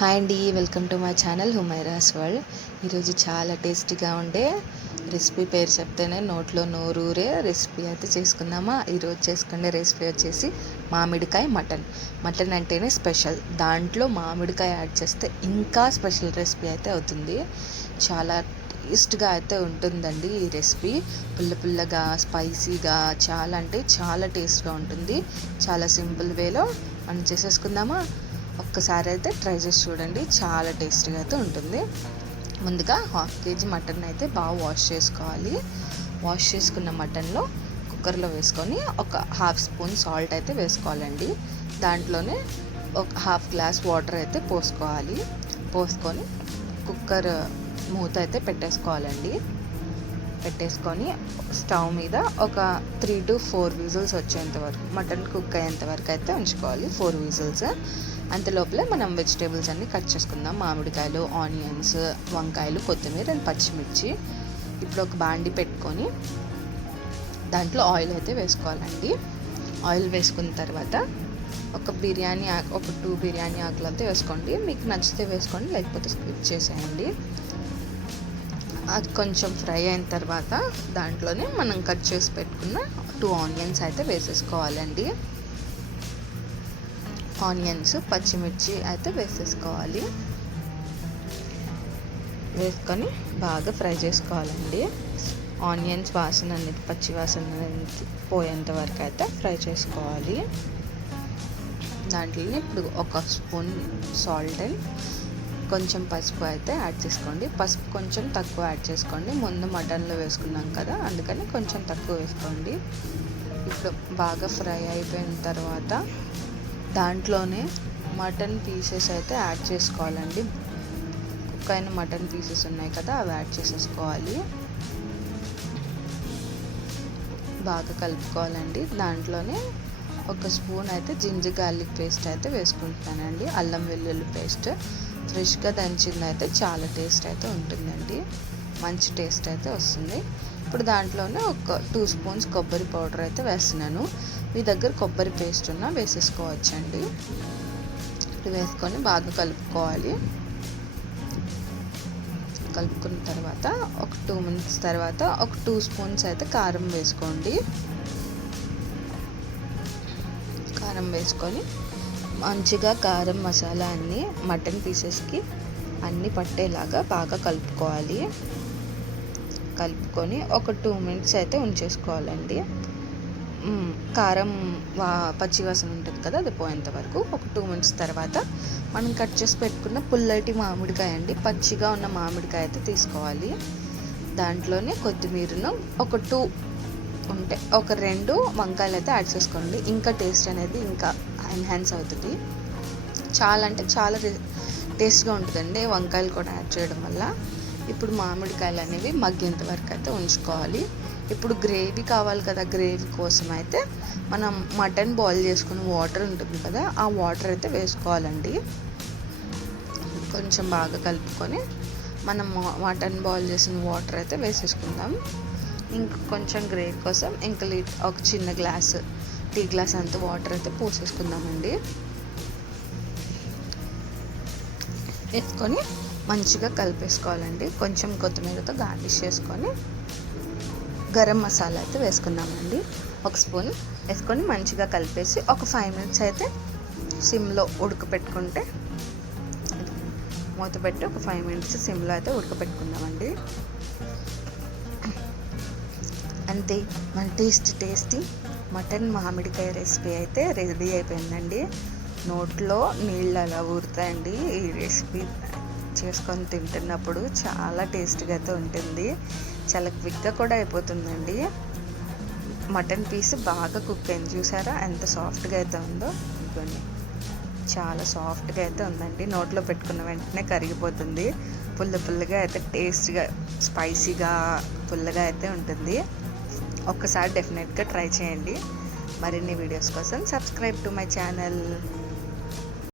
Hi అండి, welcome to my channel Humaira's world. ఈరోజు చాలా టేస్టీగా ఉండే రెసిపీ పేరు చెప్తేనే నోట్లో నోరూరే రెసిపీ అయితే చేసుకుందామా. ఈరోజు చేసుకునే రెసిపీ వచ్చేసి మామిడికాయ మటన్ అంటేనే స్పెషల్. దాంట్లో మామిడికాయ యాడ్ చేస్తే ఇంకా స్పెషల్ రెసిపీ అయితే అవుతుంది. చాలా టేస్ట్గా అయితే ఉంటుందండి ఈ రెసిపీ. పుల్లగా స్పైసీగా చాలా అంటే చాలా టేస్ట్గా ఉంటుంది. చాలా సింపుల్ వేలో మనం చేసేసుకుందామా. ఒక్కసారి అయితే ట్రై చేసి చూడండి, చాలా టేస్టీగా అయితే ఉంటుంది. ముందుగా 1/2 kg మటన్ అయితే బాగా వాష్ చేసుకోవాలి. వాష్ చేసుకున్న మటన్లో కుక్కర్లో వేసుకొని ఒక 1/2 స్పూన్ సాల్ట్ అయితే వేసుకోవాలండి. దాంట్లోనే ఒక 1/2 గ్లాస్ వాటర్ అయితే పోసుకొని కుక్కర్ మూత అయితే పెట్టేసుకోవాలండి. పెట్టేసుకొని స్టవ్ మీద ఒక 3 to 4 విజిల్స్ వచ్చేంత వరకు, మటన్ కుక్ అయ్యేంత వరకు అయితే ఉంచుకోవాలి. 4 విజిల్స్. అంతలోపలే మనం వెజిటేబుల్స్ అన్నీ కట్ చేసుకుందాం. మామిడికాయలు, ఆనియన్స్, వంకాయలు, కొత్తిమీర అండ్ పచ్చిమిర్చి. ఇప్పుడు ఒక బాండి పెట్టుకొని దాంట్లో ఆయిల్ అయితే వేసుకోవాలండి. ఆయిల్ వేసుకున్న తర్వాత ఒక 2 బిర్యానీ ఆకులు అయితే వేసుకోండి. మీకు నచ్చితే వేసుకోండి, లేకపోతే స్కిప్ చేసేయండి. అది కొంచెం ఫ్రై అయిన తర్వాత దాంట్లోనే మనం కట్ చేసి పెట్టుకున్న 2 ఆనియన్స్ అయితే వేసేసుకోవాలండి. ఆనియన్స్, పచ్చిమిర్చి అయితే వేసేసుకోవాలి. వేసుకొని బాగా ఫ్రై చేసుకోవాలండి. ఆనియన్స్ వాసన అనేది, పచ్చి వాసన అనేది పోయేంత వరకు అయితే ఫ్రై చేసుకోవాలి. దాంట్లోనే ఇప్పుడు ఒక స్పూన్ సాల్ట్ అండ్ కొంచెం పసుపు అయితే యాడ్ చేసుకోండి. పసుపు కొంచెం తక్కువ యాడ్ చేసుకోండి, ముందు మటన్లో వేసుకున్నాం కదా, అందుకని కొంచెం తక్కువ వేసుకోండి. ఇప్పుడు బాగా ఫ్రై అయిపోయిన తర్వాత దాంట్లోనే మటన్ పీసెస్ అయితే యాడ్ చేసుకోవాలండి. కుక్ అయిన మటన్ పీసెస్ ఉన్నాయి కదా, అవి యాడ్ చేసేసుకోవాలి. బాగా కలుపుకోవాలండి. దాంట్లోనే ఒక స్పూన్ అయితే జింజర్ గార్లిక్ పేస్ట్ అయితే వేసుకుంటున్నానండి. అల్లం వెల్లుల్లి పేస్ట్ ఫ్రెష్గా దంచింది అయితే చాలా టేస్ట్ అయితే ఉంటుందండి. మంచి టేస్ట్ అయితే వస్తుంది. ఇప్పుడు దాంట్లోనే ఒక 2 స్పూన్స్ కొబ్బరి పౌడర్ అయితే వేస్తున్నాను. మీ దగ్గర కొబ్బరి పేస్ట్ ఉన్నా వేసేసుకోవచ్చండి. ఇది వేసుకొని బాగా కలుపుకోవాలి. కలుపుకున్న తర్వాత ఒక 2 minutes తర్వాత ఒక 2 స్పూన్స్ అయితే కారం వేసుకోండి. కారం వేసుకొని మంచిగా కారం మసాలా అన్నీ మటన్ పీసెస్కి అన్నీ పట్టేలాగా బాగా కలుపుకోవాలి. కలుపుకొని ఒక 2 minutes అయితే ఉంచేసుకోవాలండి. కారం పచ్చివాసన ఉంటుంది కదా, అది పోయేంత వరకు. ఒక 2 minutes తర్వాత మనం కట్ చేసి పెట్టుకున్న పుల్లటి మామిడికాయ అండి, పచ్చిగా ఉన్న మామిడికాయ అయితే తీసుకోవాలి. దాంట్లోనే కొత్తిమీరను ఒక 2 ఉంటే ఒక 2 వంకాయలు అయితే యాడ్ చేసుకోండి. ఇంకా టేస్ట్ అనేది ఇంకా ఎన్హాన్స్ అవుతుంది. చాలా అంటే చాలా టేస్ట్గా ఉంటుందండి వంకాయలు కూడా యాడ్ చేయడం వల్ల. ఇప్పుడు మామిడికాయలు అనేవి మగ్గేంత వరకు అయితే ఉంచుకోవాలి. ఇప్పుడు గ్రేవీ కావాలి కదా, గ్రేవీ కోసం అయితే మనం మటన్ బాయిల్ చేసుకున్న వాటర్ ఉంటుంది కదా, ఆ వాటర్ అయితే వేసుకోవాలండి. కొంచెం బాగా కలుపుకొని మనం మటన్ బాయిల్ చేసిన వాటర్ అయితే వేసేసుకుందాం. ఇంక కొంచెం గ్రేవీ కోసం ఇంకా ఒక చిన్న టీ గ్లాస్ అంత వాటర్ అయితే పోసేసుకుందామండి. వేసుకొని మంచిగా కలిపేసుకోవాలండి. కొంచెం కొత్తిమీరతో గార్నిష్ చేసుకొని గరం మసాలా అయితే వేసుకున్నామండి. 1 స్పూన్ వేసుకొని మంచిగా కలిపేసి ఒక 5 minutes అయితే సిమ్లో ఉడకపెట్టుకుంటే, మూత పెట్టి ఒక 5 minutes సిమ్లో అయితే ఉడకపెట్టుకుందామండి. అంతే, మన టేస్టీ మటన్ మామిడికాయ రెసిపీ అయితే రెడీ అయిపోయిందండి. నోట్లో నీళ్ళు అలా ఊరుతాయండి. ఈ రెసిపీ చేసుకొని తింటున్నప్పుడు చాలా టేస్టీగా అయితే ఉంటుంది. చాలా క్విక్గా కూడా అయిపోతుందండి. మటన్ పీస్ బాగా కుక్ అయింది, చూసారా ఎంత సాఫ్ట్గా అయితే ఉందో. ఇదిగోండి, చాలా సాఫ్ట్గా అయితే ఉందండి. నోట్లో పెట్టుకున్న వెంటనే కరిగిపోతుంది. పుల్లగా అయితే టేస్ట్గా, స్పైసీగా, పుల్లగా అయితే ఉంటుంది. ఒక్కసారి డెఫినెట్గా ట్రై చేయండి. మరిన్ని వీడియోస్ కోసం సబ్స్క్రైబ్ టు మై ఛానల్.